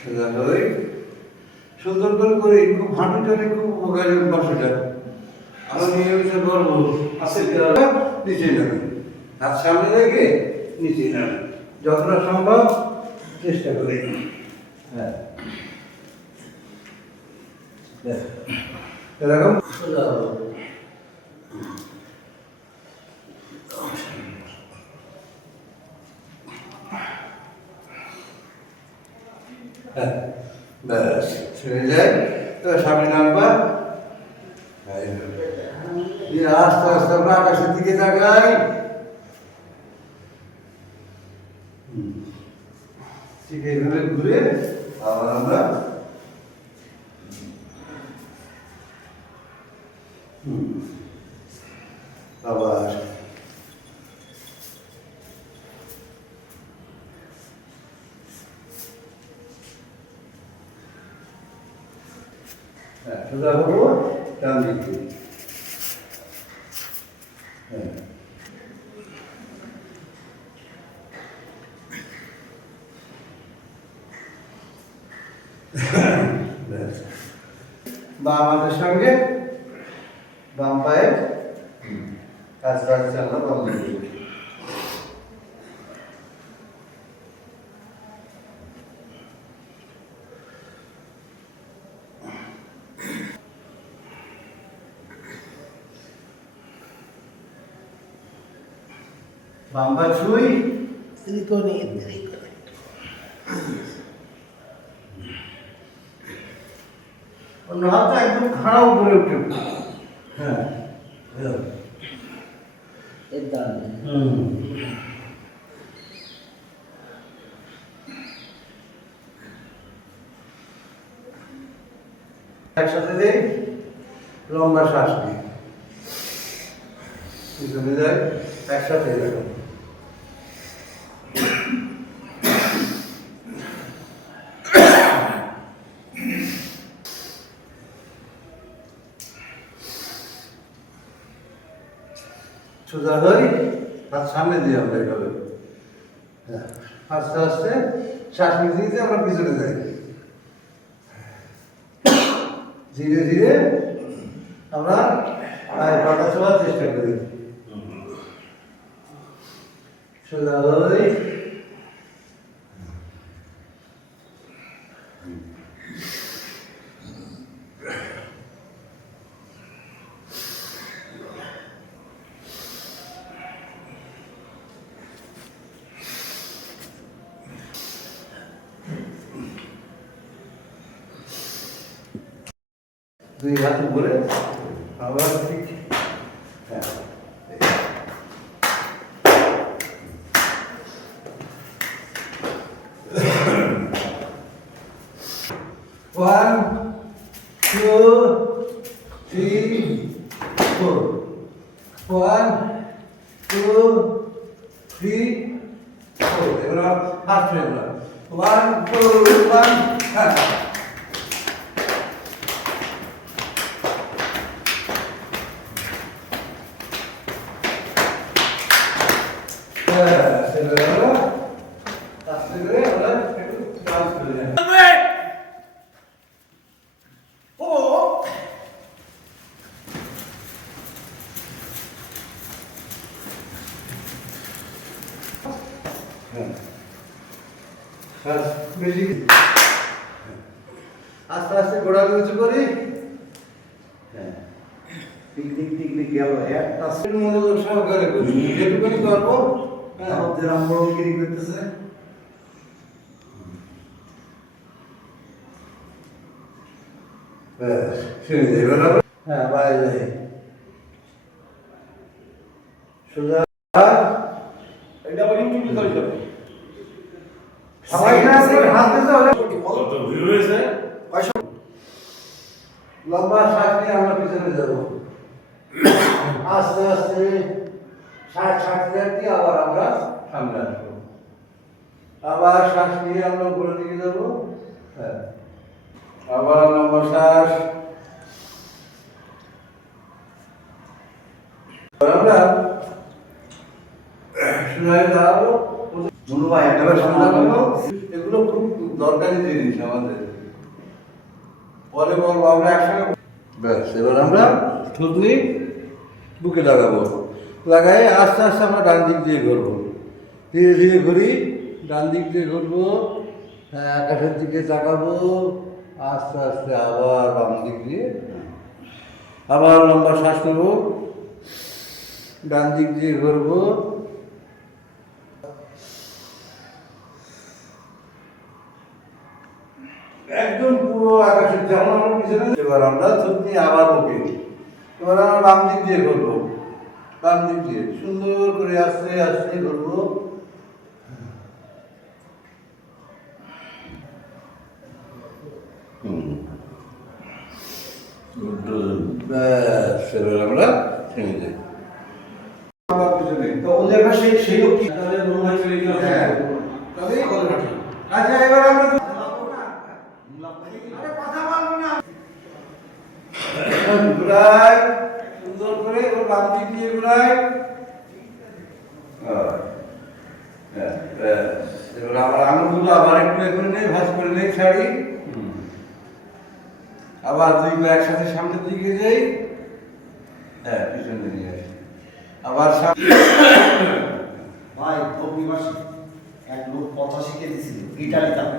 সোজা হই সুন্দর করে করে খুব হাঁটুটানে খুব উপকারী বসাটা আমরা নিয়মিত করবো আস্তে নিচে নামে হাত সামনে রেখে নিচে নামে যতটা সম্ভব চেষ্টা করি। হ্যাঁ এরকম সোজা হবো। হ্যাঁ ব্যাস ছেড়ে যায় তো সামনে নামবা আস্তে আস্তে আমরা আকাশের দিকে তাকাই। ঠিক এইভাবে ঘুরে আবার আমরা আবার সোজা করবো ডান দিকে। বাম হাতের সঙ্গে বাম পায়ে আস্তে আস্তে আমরা বাম দিকে বাম পা ছুঁই ত্রিকোণে অন্য হাতটা একদম খাড়া উপরে উঠে হ্যাঁ এর দাম একসাথে দেই লম্বা শ্বাস নিই পিছনে যাই একসাথে এরকম সোজা হই হাত সামনে দিয়ে আমরা এইভাবে আস্তে আস্তে শ্বাস নিতে নিতে আমরা পিছনে যাই ধীরে ধীরে আমরা পায়ে পাটা ছোঁয়ার চেষ্টা করি। সোজা হই দুই হাত উপরে আবার ঠিক হ্যাঁ one two three four one two three four এবার হাত ফেললাম ওয়ান টু ওয়ান হ্যাঁ আস্তে আস্তে গোড়া উঁচু করি পিকনিক টিকনিক গেল একটা মনোযোগ সহকারে করি যেটুকুনি করবো আমাদের আমগিরি করতেছে হ্যাঁ বাইরে সোজা এটা আবার ইউটিউবে চলে যাবে সবাই না হাত দিতে হলে কত ভিউ হয়েছে লম্বা শ্বাস নিয়ে আমরা পিছনে যাবো আস্তে আস্তে 60 দিয়ে আবার আমরা সামনে আসবো আবার শ্বাস নিয়ে আমরা উপরের দিকে যাবো হ্যাঁ আবার লম্বা শ্বাস আমরা সোজা দাঁড়াবো ধন্যবাদ এবার সোজা করবো এগুলো খুব দরকারি জিনিস আমাদের। পরে বলবো আমরা একসঙ্গে, ব্যাস এবার আমরা থুতনি বুকে লাগাবো, লাগাই আস্তে আস্তে আমরা ডান দিক দিয়ে ঘুরবো, ধীরে ধীরে ঘুরি, ডান দিক দিয়ে ঘুরবো, হ্যাঁ আকাশের দিকে তাকাবো, আস্তে আস্তে আবার বাম দিক দিয়ে, আবার লম্বা শ্বাস নেবো, ডান দিক দিয়ে ঘুরবো, একদম পুরো আকাশের যেমন আমরা পিছনে। এবার আমরা থুতনি আবার ওকে, এবার আমরা বাম দিক দিয়ে ঘুরবো, বাম দিক দিয়ে সুন্দর করে আস্তে আস্তে ঘুরবো। ব্যাস এবার আমরা থেমে যাই। আবার পিছনে তো ওদের পাশে সেই লোক কি তাদের রুম হয়ে চলে গেল। হ্যাঁ। তবেই বলে রাখি। আচ্ছা এবার আমরা ঘুরাই সুন্দর করে, এবার বাম দিক দিয়ে ঘুরাই। এবার আবার আঙুলগুলো আবার একটু করে নেই, ভাঁজ করে নেই শাড়ি, আবার দুই পা একসাথে সামনের দিকে যাই, হ্যাঁ পিছনে নিয়ে আসি, আবার ভাই অগ্নি মাসে এক লোক 85 কেজি ছিল ইটালি কাপে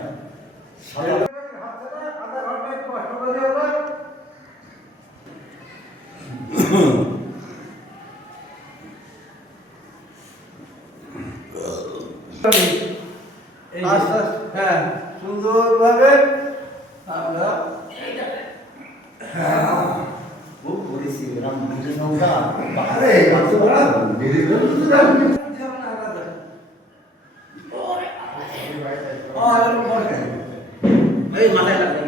আস্তে আস্তে, হ্যাঁ সুন্দরভাবে আমরা খুব করেছি এরকম ভিড়ে নৌকা আরে এত বড় ধীরে ধীরে এই মাথায় লাগবে